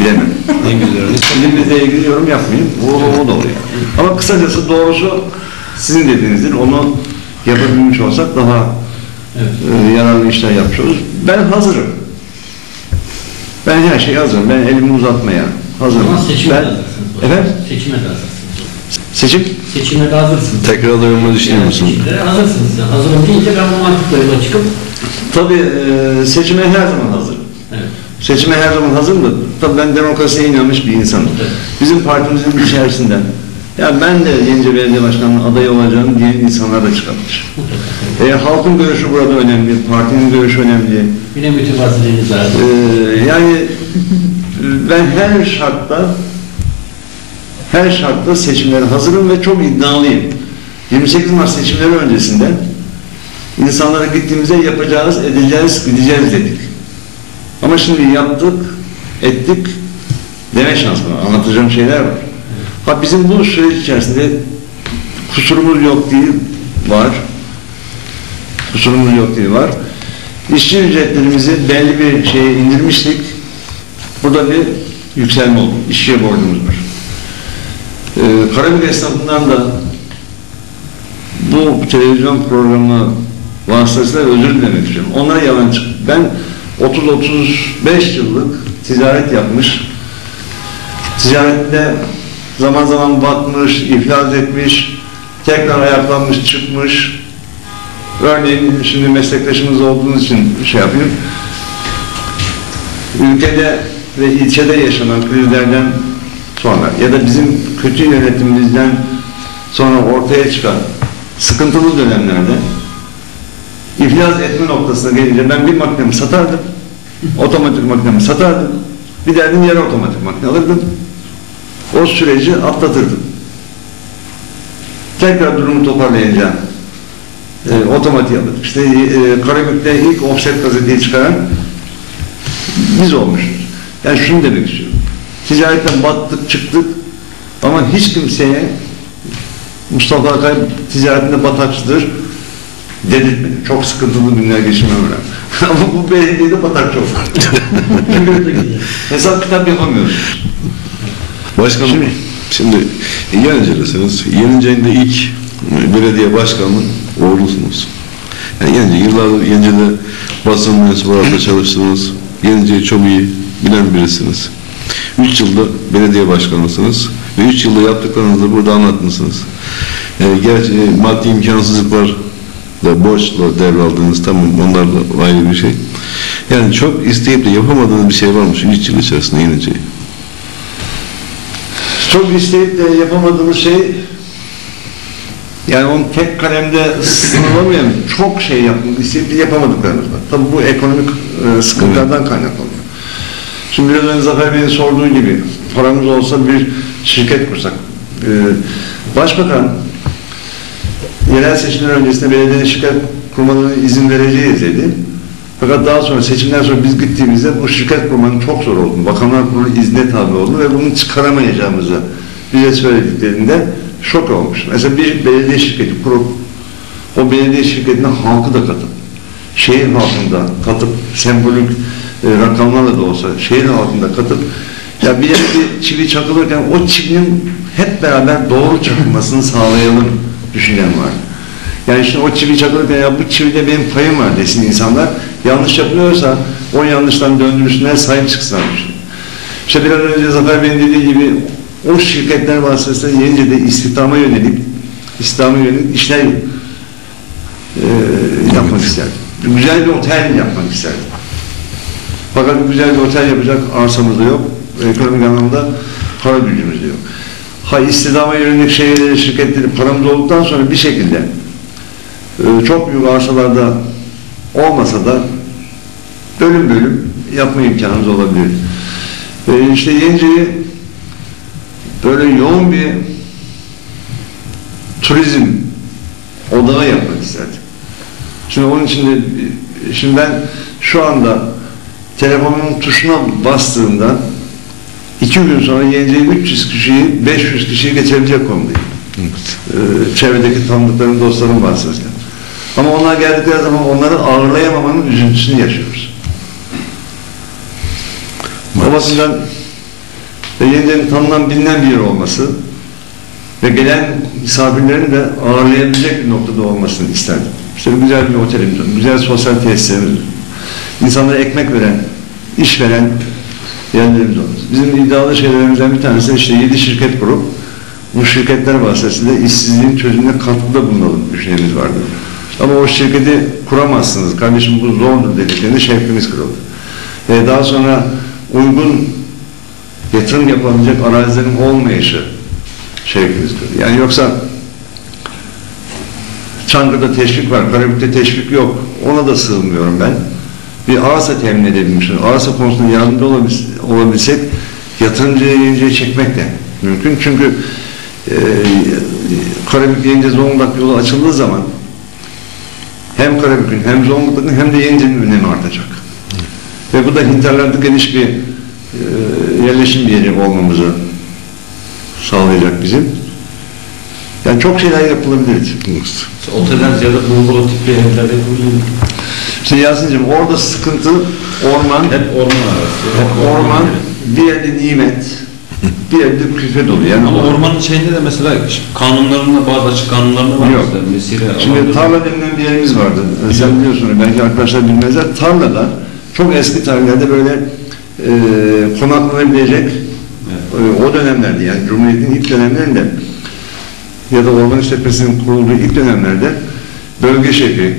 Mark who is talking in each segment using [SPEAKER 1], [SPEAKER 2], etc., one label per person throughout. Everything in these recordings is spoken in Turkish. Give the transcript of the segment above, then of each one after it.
[SPEAKER 1] Bilemem.
[SPEAKER 2] En güzel.
[SPEAKER 1] Dilimizle ilgili yorum yapmayayım. O, o da oluyor. Ama kısacası doğrusu sizin dediğinizdir. Onu yapabilmiş olsak daha
[SPEAKER 2] Evet.
[SPEAKER 1] e, yararlı işler yapmış oluruz. Ben hazırım. Ben her şeye hazırım. Ben elimi uzatmaya hazırım.
[SPEAKER 2] Ama seçime de
[SPEAKER 1] ben,
[SPEAKER 2] hazırsınız.
[SPEAKER 1] Efendim?
[SPEAKER 2] Seçime de hazırsınız.
[SPEAKER 1] Seçim?
[SPEAKER 2] Seçime de hazırsınız.
[SPEAKER 3] Tekrar aday olmayı düşünüyor
[SPEAKER 2] Yani
[SPEAKER 3] musun?
[SPEAKER 2] seçimlere hazırsınız. Yani hazırım deyince ben bu mantıkla yola çıkıp
[SPEAKER 1] Tabii e, seçime her zaman hazırım. Seçime her zaman hazırım da tabii ben demokrasiye inanmış bir insanım. Bizim partimizin içerisinden ya ben de Yenice Belediye Başkanı'nın adayı olacağım diyen insanlar da
[SPEAKER 2] mutlaka.
[SPEAKER 1] E, halkın görüşü burada önemli, partinin görüşü önemli.
[SPEAKER 2] Yine mütevaziliğiniz lazım.
[SPEAKER 1] E, yani ben her şartta her şartta seçimlere hazırım ve çok iddialıyım. 28 Mart seçimleri öncesinde insanlara gittiğimizde yapacağız, edeceğiz, gideceğiz dedik. Ama şimdi yaptık, ettik deme şansı var. Anlatacağım şeyler var. Ha bizim bu süreç içerisinde kusurumuz yok değil, var. Kusurumuz yok değil, var. İşçi ücretlerimizi belli bir şeye indirmiştik. Burada bir yükselme oldu. İşçiye borcumuz var. Ee, Karabük esnafından da bu televizyon programı vasıtasıyla özür dilemek istiyorum. Onlara yalan çıktı. Ben 30-35 yıllık ticaret yapmış, ticarette zaman zaman batmış, iflas etmiş, tekrar ayaklanmış, çıkmış. Örneğin şimdi meslektaşımız olduğunuz için şey yapayım. Ülkede ve ilçede yaşanan krizlerden sonra ya da bizim kötü yönetimimizden sonra ortaya çıkan sıkıntılı dönemlerde iflas etme noktasına gelince ben bir makinemi satardım, otomatik makinemi satardım, bir derdim yarı otomatik makine alırdım, o süreci atlatırdım. Tekrar durumu toparlayınca e, otomatik alırdık. İşte e, Karabük'te ilk offset gazeteyi çıkaran biz olmuşuz. Yani şunu demek istiyorum. Ticaretten battık, çıktık ama hiç kimseye Mustafa Akay ticaretinde bataksıdır dedirtmedi. Çok sıkıntılı günler geçirmem rağmen. Ama bu belediyede batak çok. Hesap kitap yapamıyoruz.
[SPEAKER 3] Başkanım,
[SPEAKER 1] Şimdi-
[SPEAKER 3] şimdi, Yenice'lisiniz. Yenice'nin de ilk belediye başkanının oğlusunuz. Yani Yenice, yıllardır Yenice'de basın mensubu olarak çalıştınız. Yenice'yi çok iyi bilen birisiniz. Üç yılda belediye başkanısınız ve üç yılda yaptıklarınızı burada anlatmışsınız. E, gerçi e, maddi imkansızlıklar da borçla devraldığınız tamam onlar da ayrı bir şey. Yani çok isteyip de yapamadığınız bir şey varmış üç yıl içerisinde Yenice'yi.
[SPEAKER 1] Çok isteyip de yapamadığımız şey yani onu tek kalemde sınırlamayan çok şey yapmak isteyip de yapamadıklarımız var. Tabii bu ekonomik e, sıkıntılardan kaynaklanıyor. Şimdi biraz önce Zafer Bey'in sorduğu gibi paramız olsa bir şirket kursak. E, Başbakan yerel seçimler öncesinde belediyenin şirket kurmalarına izin vereceğiz dedi. Fakat daha sonra seçimden sonra biz gittiğimizde bu şirket kurmanın çok zor olduğunu, Bakanlar Kurulu izne tabi oldu ve bunu çıkaramayacağımızı bize söylediklerinde şok olmuş. Mesela bir belediye şirketi kurup o belediye şirketine halkı da katıp şehir halkında katıp sembolik e, rakamlarla da olsa şehir halkında katıp ya bir yerde çivi çakılırken o çivinin hep beraber doğru çakılmasını sağlayalım düşüncem var. Yani şimdi o çivi çakılırken ya bu çivide benim payım var desin insanlar. Yanlış yapılıyorsa o yanlıştan döndürüsüne sahip çıksınlar. İşte biraz önce Zafer Bey'in dediği gibi o şirketler vasıtasıyla Yenice'de istihdama yönelik istihdama yönelik işler e, yapmak isterdim. Güzel bir otel yapmak isterdim. Fakat güzel bir otel yapacak arsamız da yok. Ekonomik anlamda para gücümüz de yok. Ha istihdama yönelik şeyleri, şirketleri paramız olduktan sonra bir şekilde e, çok büyük arsalarda olmasa da bölüm bölüm yapma imkanımız olabilir. E, işte Yenice'yi böyle yoğun bir turizm odağı yapmak isterdim. Şimdi onun için de şimdi ben şu anda telefonumun tuşuna bastığımda iki gün sonra Yenice'yi 300 kişiyi 500 kişiyi geçebilecek konumdayım. Ee, çevredeki tanıdıklarım, dostlarım vasıtasıyla. Ama onlar geldikleri zaman onları ağırlayamamanın üzüntüsünü yaşıyoruz. bakımdan ve Yenice'nin tanınan bilinen bir yer olması ve gelen misafirlerin de ağırlayabilecek bir noktada olmasını isterdim. İşte güzel bir otelimiz var, güzel sosyal tesislerimiz var. İnsanlara ekmek veren, iş veren yerlerimiz olması. Bizim iddialı şeylerimizden bir tanesi işte 7 şirket kurup bu şirketler vasıtasıyla işsizliğin çözümüne katkıda bulunalım düşüncemiz vardı. Ama o şirketi kuramazsınız. Kardeşim bu zordur dediklerinde şevkimiz kırıldı. Ve daha sonra uygun yatırım yapabilecek arazilerin olmayışı şevkimiz kırıldı. Yani yoksa Çankırı'da teşvik var, Karabük'te teşvik yok. Ona da sığmıyorum ben. Bir arsa temin edebilmişiz. Arsa konusunda yardımcı olabil- olabilsek yatırımcıya yeniceyi çekmek de mümkün. Çünkü e, Karabük Yenice Zonguldak yolu açıldığı zaman hem Karabük'ün hem Zonguldak'ın hem de Yenice'nin önemi artacak. Ve bu da hinterlerde geniş bir e, yerleşim yeri olmamızı sağlayacak bizim. Yani çok şeyler yapılabilir.
[SPEAKER 2] Otelden ziyade bungalov tipli evler yapılıyor.
[SPEAKER 1] İşte Yasin'cim orada sıkıntı orman,
[SPEAKER 2] Hep orman arası.
[SPEAKER 1] orman bir yerde nimet, bir yerde külfet oluyor. Yani
[SPEAKER 4] Ama ormanın şeyinde de mesela kanunlarında bazı açık kanunlarında var.
[SPEAKER 1] Yok.
[SPEAKER 4] mesela. Mesire
[SPEAKER 1] Şimdi
[SPEAKER 4] alanları-
[SPEAKER 1] tarla denilen bir yerimiz vardı. Ee, Sen biliyorsun, belki arkadaşlar bilmezler. Tarlada çok eski tarihlerde böyle e, konaklanabilecek e, o dönemlerde yani Cumhuriyet'in ilk dönemlerinde ya da orman işletmesinin kurulduğu ilk dönemlerde bölge şefi,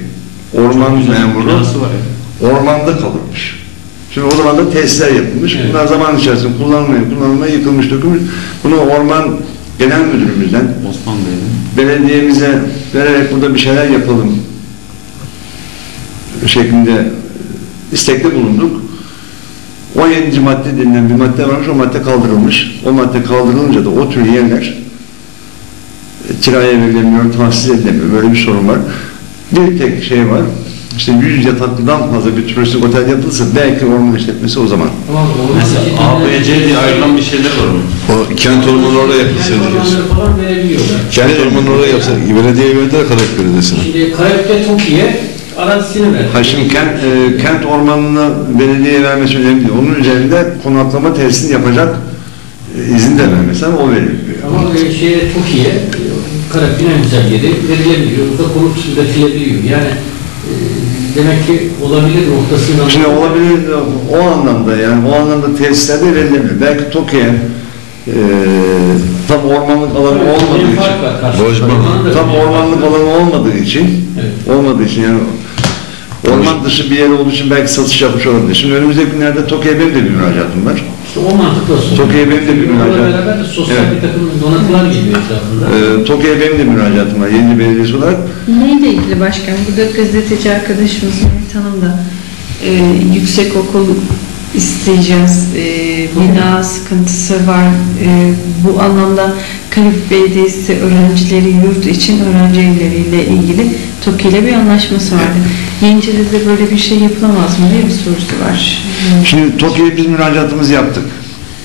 [SPEAKER 1] orman memuru ormanda kalırmış. Şimdi o zaman da tesisler yapılmış.
[SPEAKER 2] Evet.
[SPEAKER 1] Bunlar zaman içerisinde kullanılmaya, kullanılmaya yıkılmış, dökülmüş. Bunu orman genel müdürümüzden
[SPEAKER 4] Osman
[SPEAKER 1] belediyemize vererek burada bir şeyler yapalım şeklinde istekte bulunduk. 17. madde denilen bir madde varmış, o madde kaldırılmış. O madde kaldırılınca da o tür yerler e, kiraya verilemiyor, tahsis edilemiyor. Böyle bir sorun var. Bir tek şey var, işte 100 yataklıdan fazla bir turistik otel yapılırsa belki orman işletmesi o zaman.
[SPEAKER 4] Mesela ABC diye ayrılan bir şeyler var onun.
[SPEAKER 3] O kent ormanı orada
[SPEAKER 2] falan verebiliyorlar.
[SPEAKER 3] Kent ormanı orada yapsa, belediye verdiler Karabük Belediyesi'ne.
[SPEAKER 2] Şimdi Karabük'te TOKİ'ye arazisini verdi.
[SPEAKER 1] Ha şimdi kent, e, kent ormanını belediyeye vermesi önemli değil. Onun üzerinde konaklama tesisini yapacak e, izin de vermesi ama o veriyor.
[SPEAKER 2] Ama e, şeye TOKİ'ye Karabük'ün en güzel yeri verilebiliyor. Burada konut üretilebiliyor. Yani e, demek ki olabilir noktasından.
[SPEAKER 1] Şimdi olabilir o anlamda yani o anlamda tesislerde verilemiyor. Belki Tokyo'ya e, tam ormanlık alanı
[SPEAKER 2] Evet,
[SPEAKER 1] olmadığı için
[SPEAKER 2] da
[SPEAKER 1] tam ormanlık alanı olmadığı için
[SPEAKER 2] Evet.
[SPEAKER 1] olmadığı için yani orman dışı bir yer olduğu için belki satış yapmış olabilir. Şimdi önümüzdeki günlerde Tokyo'ya benim de bir müracaatım var.
[SPEAKER 2] İşte o mantıklı olsun.
[SPEAKER 1] Tokyo'ya benim de bir müracaat.
[SPEAKER 2] beraber de sosyal
[SPEAKER 1] Evet.
[SPEAKER 2] bir takım donatılar geliyor etrafında.
[SPEAKER 1] E, Tokyo'ya benim de müracaatım var yeni belediyesi olarak.
[SPEAKER 5] Neyle ilgili başkan? Burada gazeteci arkadaşımız Mehmet Hanım da e, yüksek okul isteyeceğiz. E, bina sıkıntısı var. E, bu anlamda Karabük Belediyesi öğrencileri yurt için öğrenci evleriyle ilgili TOKİ ile bir anlaşması vardı. Yenice'de de böyle bir şey yapılamaz mı diye bir sorusu var.
[SPEAKER 1] Şimdi Tokyo'ya biz müracaatımızı yaptık.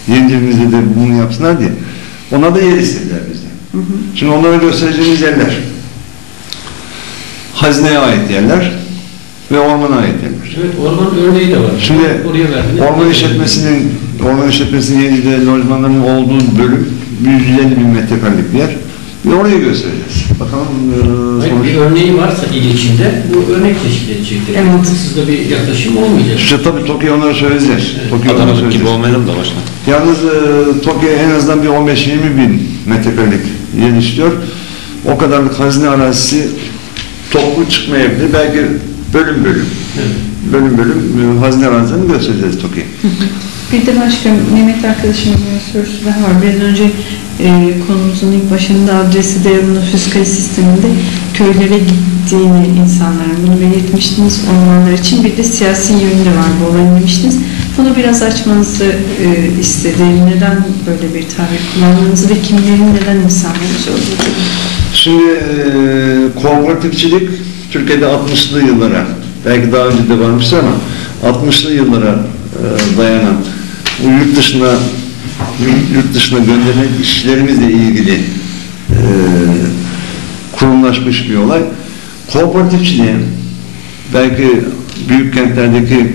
[SPEAKER 1] Yenice'mizde de bunu yapsınlar diye. Ona da yer istediler bizden.
[SPEAKER 5] Hı hı.
[SPEAKER 1] Şimdi onlara göstereceğimiz yerler hazineye ait yerler ve ormana ait yerler.
[SPEAKER 2] Evet orman örneği de var.
[SPEAKER 1] Şimdi. Orman işletmesinin orman işletmesinin yerinde lojmanların olduğu bölüm 150 bin metrekarelik bir yer. Bir orayı göstereceğiz. Bakalım e, sonuç.
[SPEAKER 2] bir örneği varsa il içinde bu örnek teşkil edecektir.
[SPEAKER 5] Evet.
[SPEAKER 2] Mantıksız da bir yaklaşım olmayacak.
[SPEAKER 1] İşte tabii Tokyo onları söyleyeceğiz. Tokyo onları
[SPEAKER 4] Adana'daki gibi
[SPEAKER 1] söyleyeceğiz.
[SPEAKER 4] olmayalım da başkan.
[SPEAKER 1] Yalnız e, Tokyo en azından bir 15-20 bin metrekarelik yer istiyor. O kadarlık hazine arazisi toplu çıkmayabilir. Belki bölüm bölüm. Bölüm bölüm e, hazine arazilerini göstereceğiz Tokyo'ya.
[SPEAKER 5] Bir de başka Mehmet arkadaşımızın bir sorusu daha var. Biraz önce e, konumuzun ilk başında adresi dayalı kayıt sisteminde köylere gittiğini insanların bunu belirtmiştiniz ormanlar için. Bir de siyasi yönü de var bu olayın demiştiniz. Bunu biraz açmanızı e, istedi. Neden böyle bir tabir kullandığınızı ve kimlerin neden insanları sorduğunu.
[SPEAKER 1] Şimdi e, kooperatifçilik Türkiye'de 60'lı yıllara, belki daha önce de varmıştır ama 60'lı yıllara e, dayanan bu yurt dışına yurt, dışına gönderilen işlerimizle ilgili e, kurumlaşmış bir olay. Kooperatifçiliğe belki büyük kentlerdeki